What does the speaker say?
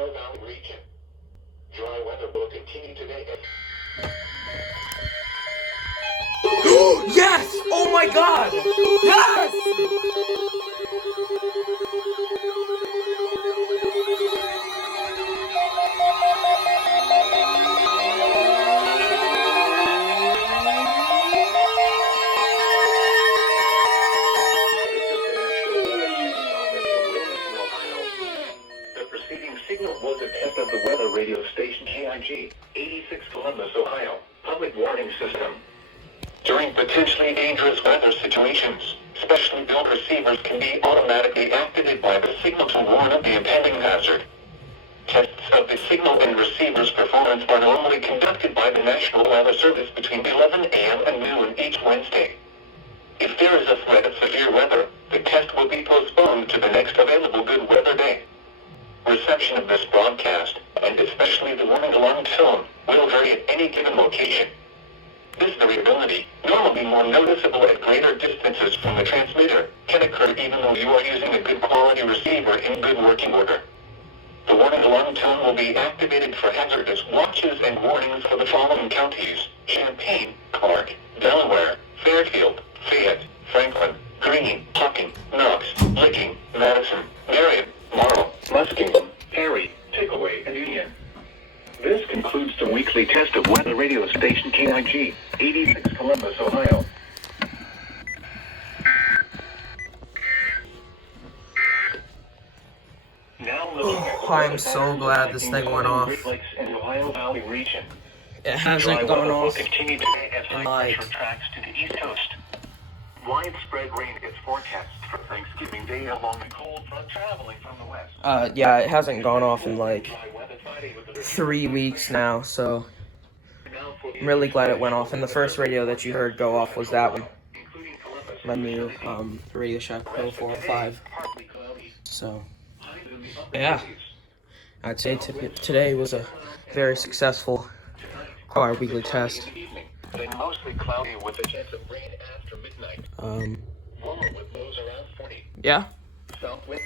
Ohio Valley region. Dry weather will continue today. Yes! Oh my god! Yes! The preceding signal was a test of the weather radio station KIG, 86 Columbus, Ohio, public warning system. During potentially dangerous weather situations, specially built receivers can be automatically activated by the signal to warn of the impending hazard. Tests of the signal and receiver's performance are normally conducted by the National Weather Service between 11 a.m. and noon each Wednesday. If there is a threat of severe weather, the test will be postponed to the next available good weather day. Reception of this broadcast, and especially the warning alarm tone, will vary at any given location. This variability, normally more noticeable at greater distances from the transmitter, can occur even though you are using a good quality receiver in good working order. The warning alarm tone will be activated for hazardous watches and warnings for the following counties: Champaign, Clark, Delaware, Fairfield, Fayette, Franklin, Greene, Hocking, Knox, Licking, Madison, Marion, Morrow, Muskingum, Perry, Pickaway, and Union. This concludes the weekly test of weather radio station KIG, 86 Columbus, Ohio. Now looking at the I'm so glad this thing went off. Great Lakes and Ohio Valley region. It hasn't gone Will off. continue today as high like- pressure tracks to the east coast. Widespread rain is forecast for Thanksgiving Day along the cold front traveling from the west. Yeah, it hasn't gone off in like Dry weather Friday with the 3 weeks now, so now for I'm really glad it went off. And the first radio that you heard go off was that one, including Columbus. my new Radio Shack Pro 405. Partly cloudy. So Highs in the upper yeah, 80s. I'd say today was a very successful car weekly test. Evening, then mostly cloudy with a chance of rain after midnight. Warmer with lows around 40. Yeah. South wind